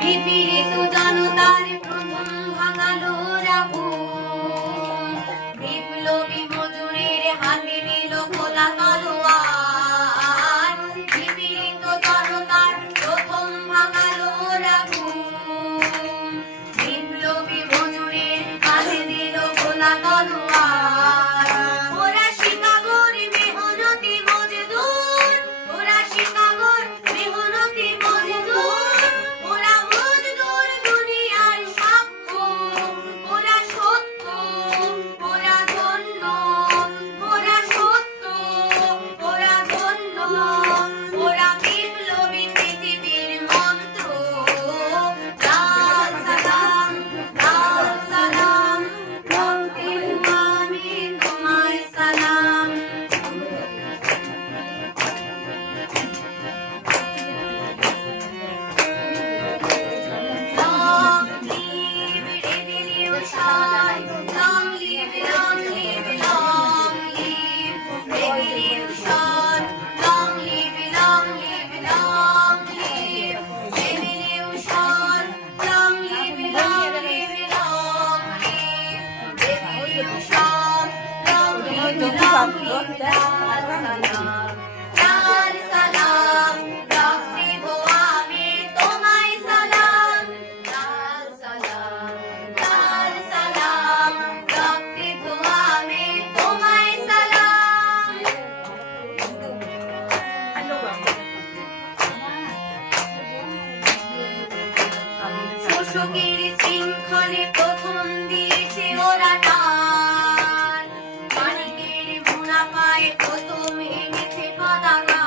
বিপরীত জনতার প্রথম ভাঙালো রাবণ, বিপ্লবী মজুরের হাতে নিল খোলা তলোয়ার। বিপরীত জনতার প্রথম ভাঙালো রাবণ, বিপ্লবী মজুরের হাতে দিল খোলা তলোয়ার। ওরা শিকাগোর মেহনতি মজদুর, ওরা শিকাগোর মেহনতি মজদুর, ওরা মজদুর দুনিয়ার সাক্ষ্য, ওরা সত্য, ওরা ধন্য, ওরা সত্য, ওরা ধন্য, ওরা বিপ্লবী পৃথিবীর মন্ত্র। লাল সালাম, লাল সালাম, রক্তের আমি তোমায় সালাম। Long live revolution, long live, long live, long live revolution, long live, long live, long live revolution, long live, long live, long live revolution, long live, long live, লাল সালাম, লাল সালাম, রক্তে ধোয়াবে তোমায় সালাম। লাল সালাম, লাল সালাম, রক্তে ধোয়াবে তোমায় সালাম। শোষকের শৃঙ্খলে প্রথম দিয়েছে ওরা টান, মালিকের মুনাফায় প্রথম এনেছে পতাকা।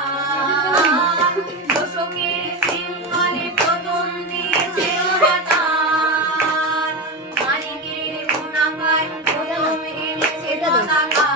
শোষকের শৃঙ্খলে প্রথম দিয়েছে ওরা টান, মালিকের মুনাফায় প্রথম এনেছে পতাকা।